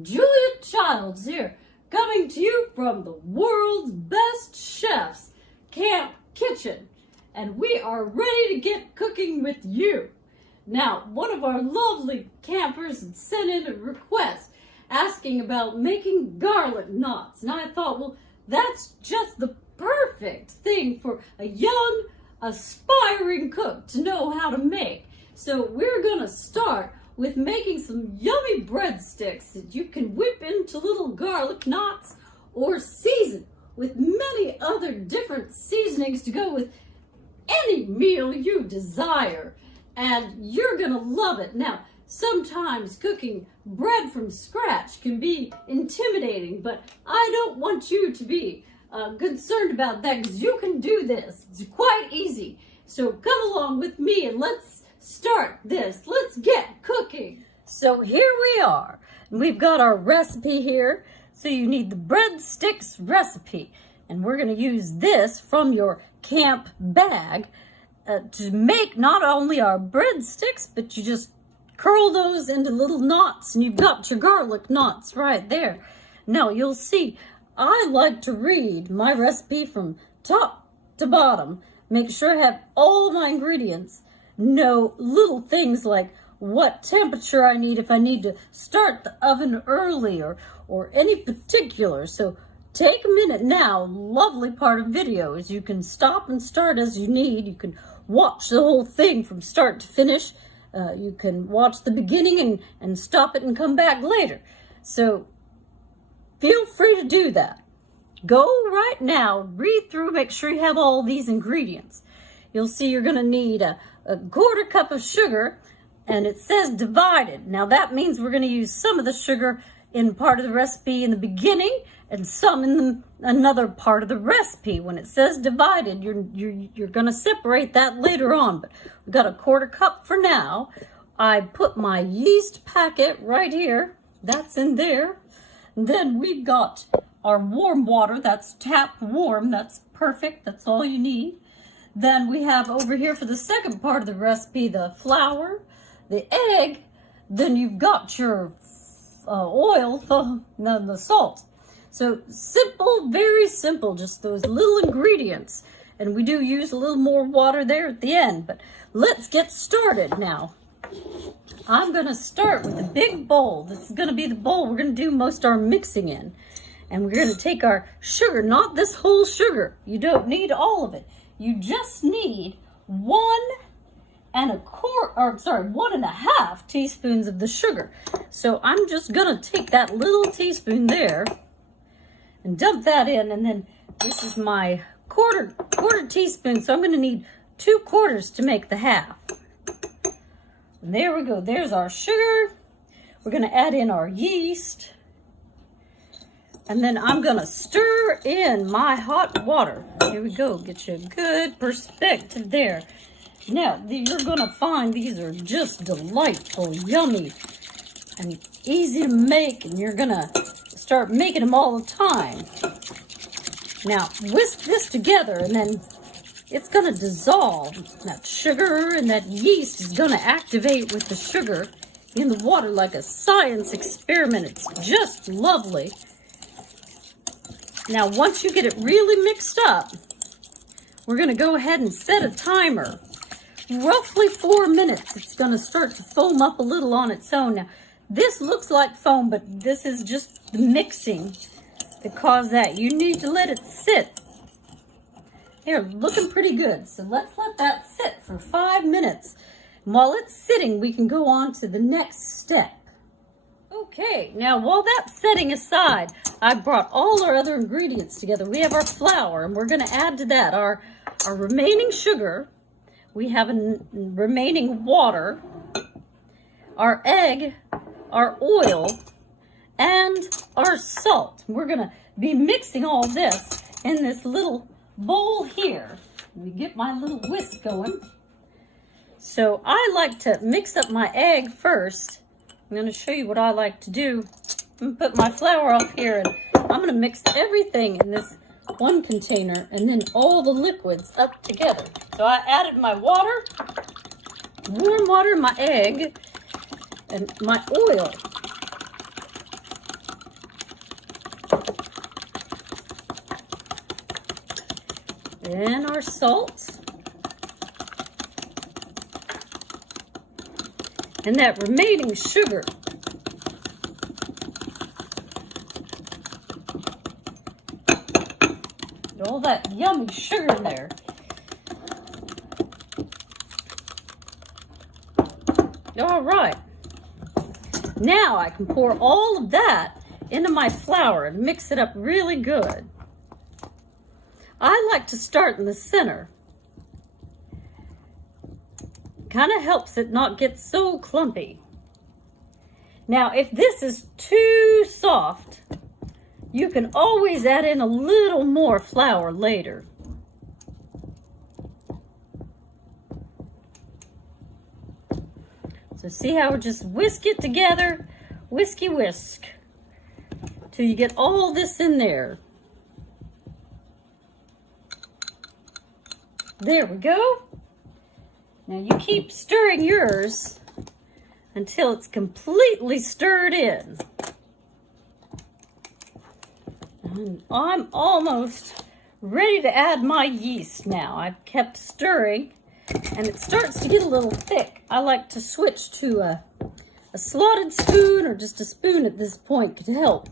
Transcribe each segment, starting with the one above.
Julia Childs here, coming to you from the world's best chef's camp kitchen. And we are ready to get cooking with you. Now, one of our lovely campers sent in a request asking about making garlic knots. And I thought, well, that's just the perfect thing for a young, aspiring cook to know how to make. So we're gonna start with making some yummy breadsticks that you can whip into little garlic knots or season with many other different seasonings to go with any meal you desire. And you're gonna love it. Now, sometimes cooking bread from scratch can be intimidating, but I don't want you to be concerned about that, because you can do this. It's quite easy. So come along with me and let's start this. Let's get cooking. So here we are. We've got our recipe here. So you need the breadsticks recipe. And we're going to use this from your camp bag to make not only our breadsticks, but you just curl those into little knots and you've got your garlic knots right there. Now you'll see, I like to read my recipe from top to bottom. Make sure I have all my ingredients. Know little things like what temperature I need, if I need to start the oven early or any particular. So take a minute now. Lovely part of videos. You can stop and start as you need. You can watch the whole thing from start to finish. You can watch the beginning and stop it and come back later. So feel free to do that. Go right now, read through, make sure you have all these ingredients. You'll see you're going to need a quarter cup of sugar, and it says divided. Now that means we're going to use some of the sugar in part of the recipe in the beginning and some in another part of the recipe. When it says divided, you're going to separate that later on, but we've got a quarter cup for now. I put my yeast packet right here. That's in there. And then we've got our warm water. That's tap warm. That's perfect. That's all you need. Then we have over here for the second part of the recipe, the flour, the egg, then you've got your oil, the salt. So simple, very simple, just those little ingredients. And we do use a little more water there at the end, but let's get started now. I'm gonna start with a big bowl. This is gonna be the bowl we're gonna do most of our mixing in. And we're gonna take our sugar, not this whole sugar. You don't need all of it. You just need 1.5 teaspoons of the sugar. So I'm just gonna take that little teaspoon there and dump that in, and then this is my quarter teaspoon, so I'm gonna need 2/4 to make the half. And there we go, there's our sugar. We're gonna add in our yeast. And then I'm gonna stir in my hot water. Here we go, get you a good perspective there. Now, you're gonna find these are just delightful, yummy, and easy to make, and you're gonna start making them all the time. Now, whisk this together, and then it's gonna dissolve. That sugar and that yeast is gonna activate with the sugar in the water like a science experiment. It's just lovely. Now, once you get it really mixed up, we're going to go ahead and set a timer. Roughly 4 minutes. It's going to start to foam up a little on its own. Now, this looks like foam, but this is just the mixing that caused that. You need to let it sit. Here, looking pretty good. So let's let that sit for 5 minutes. And while it's sitting, we can go on to the next step. Okay, now while that's setting aside, I brought all our other ingredients together. We have our flour, and we're going to add to that our remaining sugar. We have remaining water, our egg, our oil, and our salt. We're going to be mixing all this in this little bowl here. Let me get my little whisk going. So I like to mix up my egg first. I'm going to show you what I like to do. I'm going to put my flour off here, and I'm going to mix everything in this one container and then all the liquids up together. So I added my water, warm water, my egg, and my oil. Then our salt. And that remaining sugar. All that yummy sugar in there. All right. Now I can pour all of that into my flour and mix it up really good. I like to start in the center. Kind of helps it not get so clumpy. Now, if this is too soft, you can always add in a little more flour later. So see how we just whisk it together, whisky whisk, till you get all this in there. There we go. Now you keep stirring yours until it's completely stirred in. And I'm almost ready to add my yeast now. I've kept stirring and it starts to get a little thick. I like to switch to a slotted spoon or just a spoon at this point could help,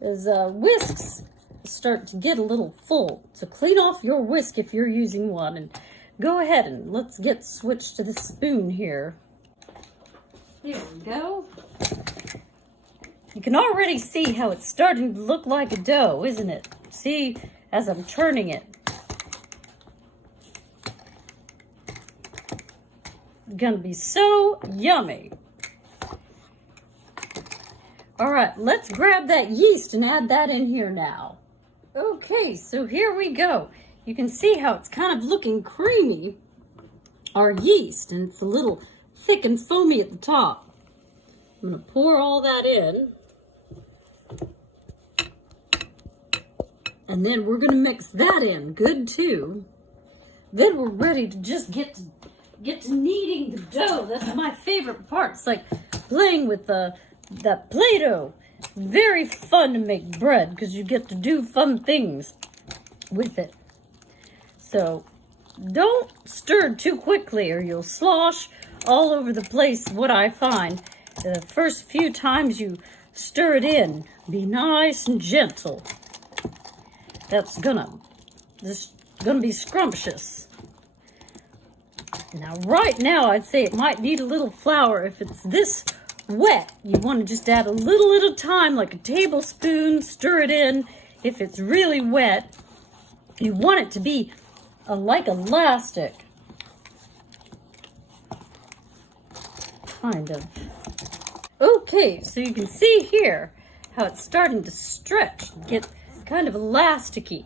as whisks start to get a little full. So clean off your whisk if you're using one, and go ahead and let's get switched to the spoon here. Here we go. You can already see how it's starting to look like a dough, isn't it? See, as I'm turning it. It's gonna be so yummy. All right, let's grab that yeast and add that in here now. Okay, so here we go. You can see how it's kind of looking creamy, our yeast, and it's a little thick and foamy at the top. I'm gonna pour all that in. And then we're gonna mix that in good too. Then we're ready to just get to kneading the dough. That's my favorite part. It's like playing with that Play-Doh. Very fun to make bread because you get to do fun things with it. So don't stir too quickly or you'll slosh all over the place. What I find, the first few times you stir it in, be nice and gentle. That's gonna be scrumptious. Now, right now, I'd say it might need a little flour. If it's this wet, you want to just add a little at a time, like a tablespoon, stir it in. If it's really wet, you want it to be like elastic. Kind of. Okay, so you can see here how it's starting to stretch, get kind of elasticy.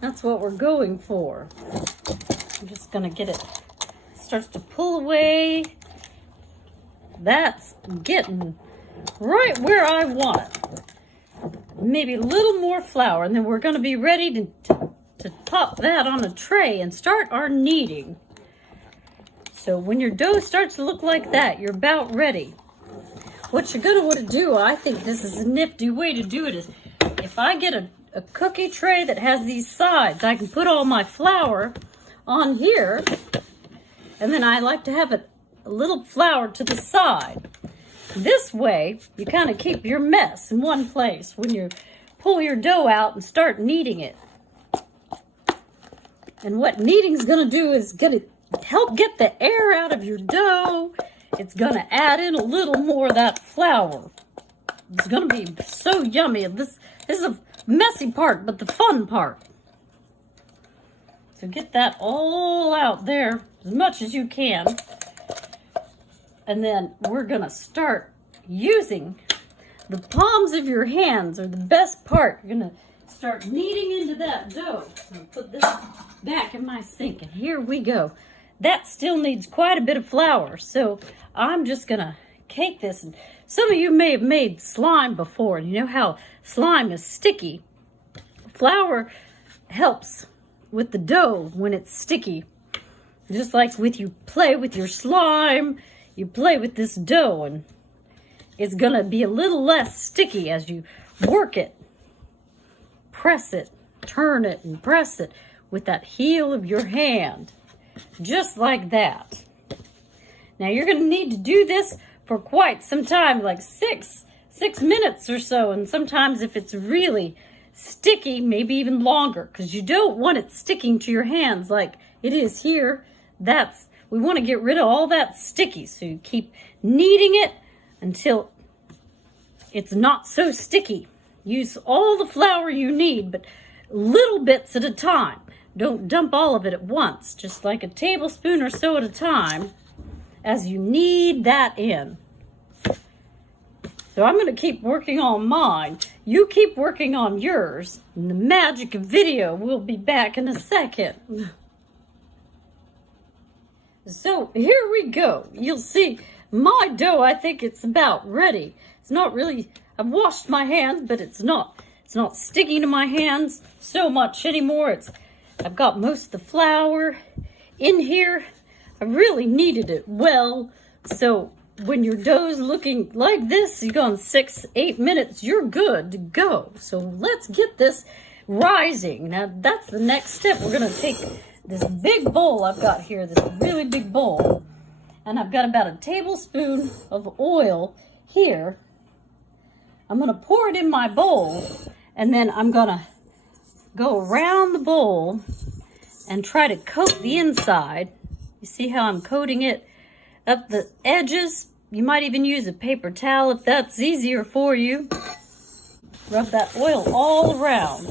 That's what we're going for. I'm just gonna get it, starts to pull away. That's getting right where I want it. Maybe a little more flour, and then we're gonna be ready to top that on a tray and start our kneading. So when your dough starts to look like that, you're about ready. What you're gonna want to do, I think this is a nifty way to do it, is if I get a cookie tray that has these sides, I can put all my flour on here, and then I like to have a little flour to the side. This way, you kind of keep your mess in one place when you pull your dough out and start kneading it. And what kneading's gonna do is gonna help get the air out of your dough. It's gonna add in a little more of that flour. It's gonna be so yummy. This is a messy part, but the fun part. So get that all out there as much as you can. And then we're gonna start using the palms of your hands are the best part. You're gonna start kneading into that dough. I'm gonna put this back in my sink, and here we go. That still needs quite a bit of flour, so I'm just gonna cake this. And some of you may have made slime before, and you know how slime is sticky. Flour helps with the dough when it's sticky. Just like you play with your slime, you play with this dough, and it's gonna be a little less sticky as you work it. Press it, turn it, and press it with that heel of your hand, just like that. Now you're going to need to do this for quite some time, like six minutes or so, and sometimes if it's really sticky, maybe even longer, because you don't want it sticking to your hands like it is here. We want to get rid of all that sticky, so you keep kneading it until it's not so sticky. Use all the flour you need, but little bits at a time. Don't dump all of it at once, just like a tablespoon or so at a time as you knead that in. So I'm going to keep working on mine. You keep working on yours, and the magic of video will be back in a second. So here we go. You'll see my dough, I think it's about ready. It's not really, I've washed my hands, but it's not sticking to my hands so much anymore. I've got most of the flour in here. I really kneaded it well. So when your dough's looking like this, you've gone 6-8 minutes, you're good to go. So let's get this rising. Now that's the next step. We're gonna take this big bowl I've got here, this really big bowl, and I've got about a tablespoon of oil here. I'm gonna pour it in my bowl, and then I'm gonna go around the bowl and try to coat the inside. You see how I'm coating it up the edges? You might even use a paper towel if that's easier for you. Rub that oil all around.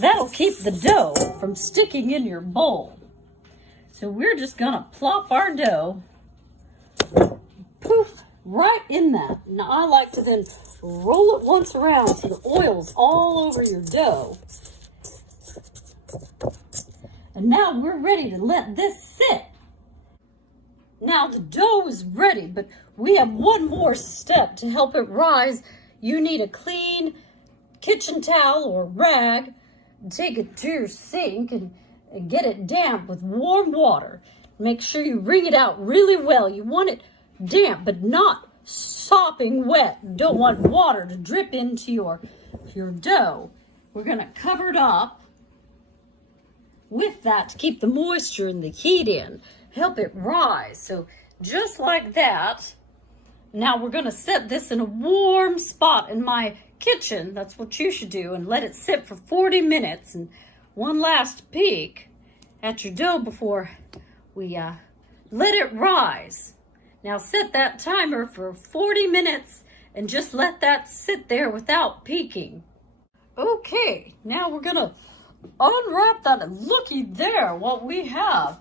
That'll keep the dough from sticking in your bowl. So we're just gonna plop our dough, poof, right in that. Now I like to then roll it once around so the oil's all over your dough. And now we're ready to let this sit. Now the dough is ready, but we have one more step to help it rise. You need a clean kitchen towel or rag. Take it to your sink and get it damp with warm water. Make sure you wring it out really well. You want it damp, but not sopping wet. You don't want water to drip into your dough. We're gonna cover it up with that to keep the moisture and the heat in. Help it rise. So just like that. Now we're gonna set this in a warm spot in my kitchen. That's what you should do, and let it sit for 40 minutes. And one last peek at your dough before we let it rise. Now set that timer for 40 minutes and just let that sit there without peeking. Okay, now we're gonna unwrap that, and looky there what we have.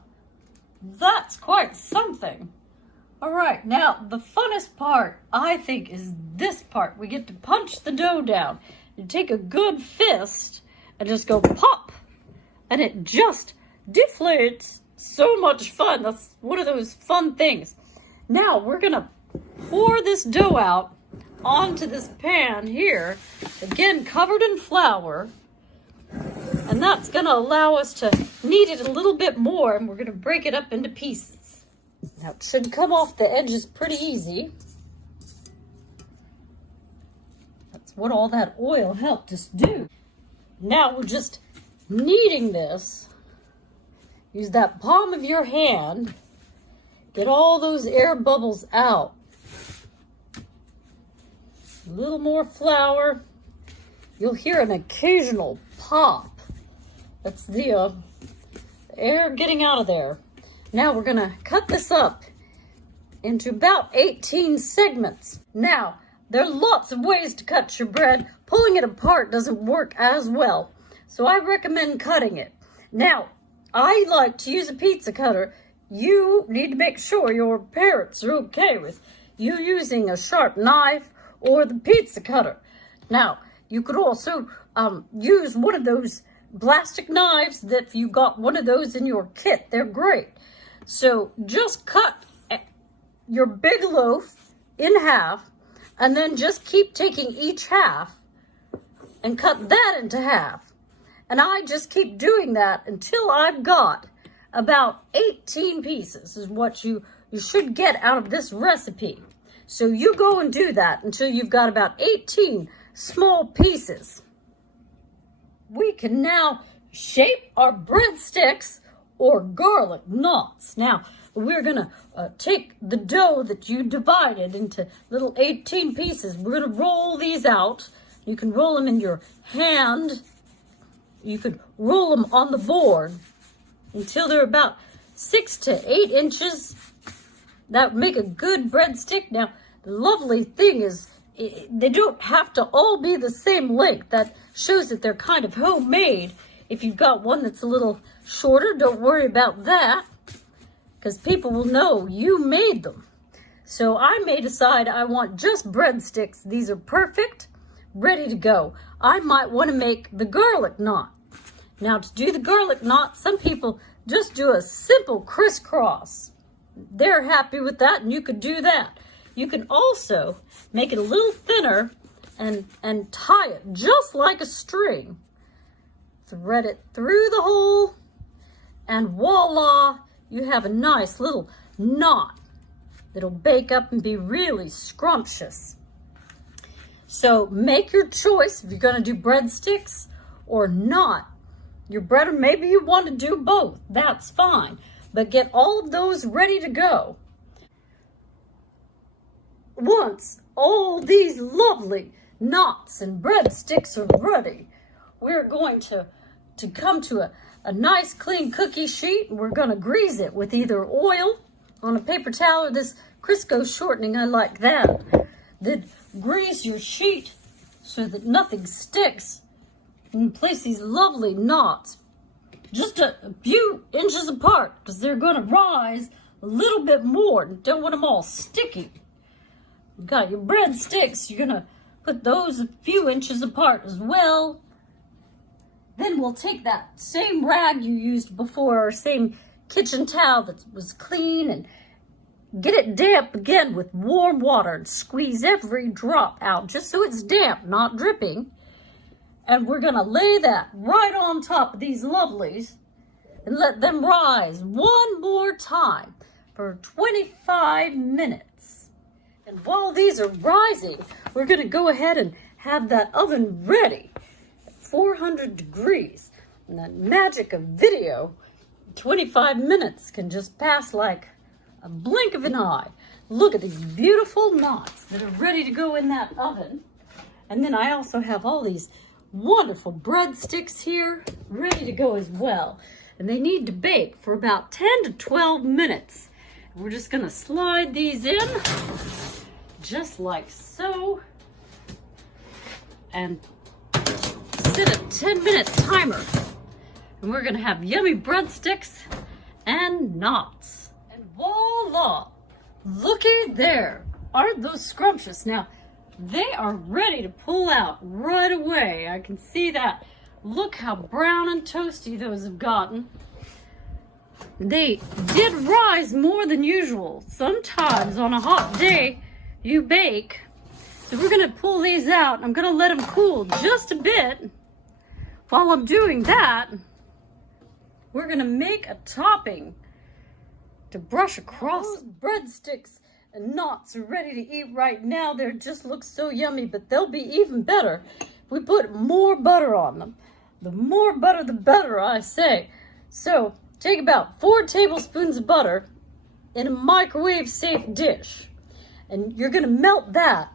That's quite something. All right, now the funnest part, I think, is this part. We get to punch the dough down. You take a good fist and just go pop, and it just deflates. So much fun. That's one of those fun things. Now we're gonna pour this dough out onto this pan here, again covered in flour, and that's gonna allow us to knead it a little bit more, and we're gonna break it up into pieces. Now it should come off the edges pretty easy. That's what all that oil helped us do. Now we're just kneading this. Use that palm of your hand. Get all those air bubbles out. A little more flour. You'll hear an occasional pop. That's the air getting out of there. Now we're gonna cut this up into about 18 segments. Now, there are lots of ways to cut your bread. Pulling it apart doesn't work as well, so I recommend cutting it. Now, I like to use a pizza cutter. You need to make sure your parents are okay with you using a sharp knife or the pizza cutter. Now, you could also use one of those plastic knives that if you got one of those in your kit, they're great. So just cut your big loaf in half, and then just keep taking each half and cut that into half. And I just keep doing that until I've got about 18 pieces is what you should get out of this recipe. So you go and do that until you've got about 18 small pieces. we can now shape our breadsticks or garlic knots. Now, we're gonna take the dough that you divided into little 18 pieces. We're gonna roll these out. You can roll them in your hand. You could roll them on the board until they're about 6 to 8 inches. That would make a good breadstick. Now, the lovely thing is, they don't have to all be the same length. That shows that they're kind of homemade. If you've got one that's a little shorter, don't worry about that, because people will know you made them. So I may decide I want just breadsticks. These are perfect, ready to go. I might want to make the garlic knot. Now, to do the garlic knot, some people just do a simple crisscross. They're happy with that, and you could do that. You can also make it a little thinner and tie it just like a string. Thread it through the hole, and voila, you have a nice little knot that'll bake up and be really scrumptious. So make your choice if you're going to do breadsticks or not. Your bread, or maybe you want to do both. That's fine. But get all of those ready to go. Once all these lovely knots and breadsticks are ready, we're going to come to a nice clean cookie sheet, and we're going to grease it with either oil on a paper towel or this Crisco shortening. I like that. Then grease your sheet so that nothing sticks, and place these lovely knots just a few inches apart, because they're going to rise a little bit more. Don't want them all sticky. You've got your breadsticks. You're going to put those a few inches apart as well. Then we'll take that same rag you used before, or same kitchen towel that was clean, and get it damp again with warm water, and squeeze every drop out just so it's damp, not dripping. And we're going to lay that right on top of these lovelies and let them rise one more time for 25 minutes. And while these are rising, we're going to go ahead and have that oven ready at 400 degrees. And that magic of video, 25 minutes can just pass like a blink of an eye. Look at these beautiful knots that are ready to go in that oven. And then I also have all these wonderful breadsticks here ready to go as well. And they need to bake for about 10 to 12 minutes. We're just going to slide these in just like so, and set a 10-minute timer. And we're going to have yummy breadsticks and knots. And voila! Looky there. Aren't those scrumptious? Now, they are ready to pull out right away. I can see that. Look how brown and toasty those have gotten. They did rise more than usual. Sometimes on a hot day, you bake. So we're going to pull these out. I'm going to let them cool just a bit. While I'm doing that, we're going to make a topping to brush across. Those breadsticks and knots are ready to eat right now. They just look so yummy, but they'll be even better if we put more butter on them. The more butter, the better, I say. So take about 4 tablespoons of butter in a microwave-safe dish, and you're going to melt that.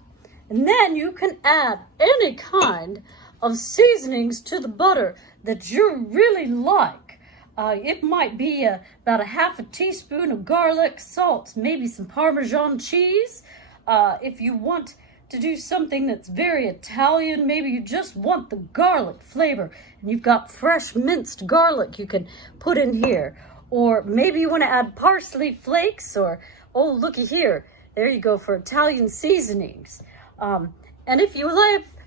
And then you can add any kind of seasonings to the butter that you really like. It might be about a half a teaspoon of garlic, salt, maybe some Parmesan cheese. If you want to do something that's very Italian, maybe you just want the garlic flavor and you've got fresh minced garlic you can put in here. Or maybe you want to add parsley flakes, or, oh, looky here. There you go for Italian seasonings. And if you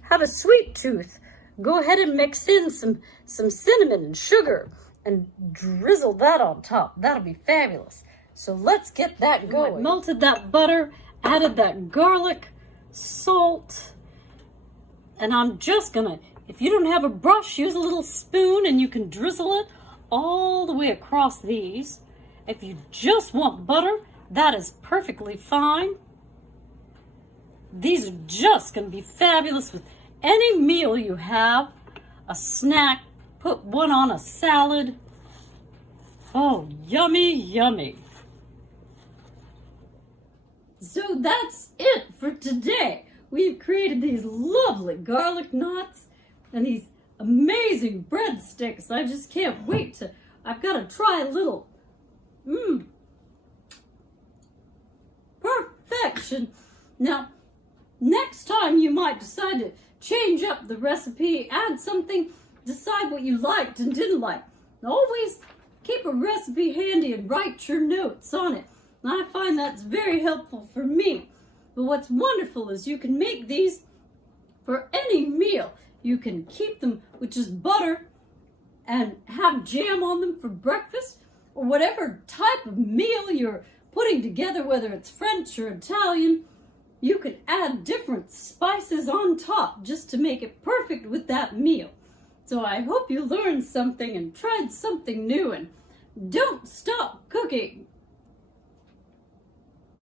have a sweet tooth, go ahead and mix in some cinnamon and sugar and drizzle that on top. That'll be fabulous. So let's get that going. I melted that butter, added that garlic, salt, and I'm just gonna, if you don't have a brush, use a little spoon and you can drizzle it all the way across these. If you just want butter, that is perfectly fine. These are just gonna be fabulous with any meal you have. a snack, put one on a salad. Oh, yummy, yummy. So that's it for today. We've created these lovely garlic knots and these amazing breadsticks. I just can't wait to, I've got to try a little. Perfection. Now, next time you might decide to change up the recipe, add something, decide what you liked and didn't like. Always keep a recipe handy and write your notes on it. I find that's very helpful for me. But what's wonderful is you can make these for any meal. You can keep them with just butter and have jam on them for breakfast, or whatever type of meal you're putting together, whether it's French or Italian. You can add different spices on top just to make it perfect with that meal. So I hope you learned something and tried something new, and don't stop cooking.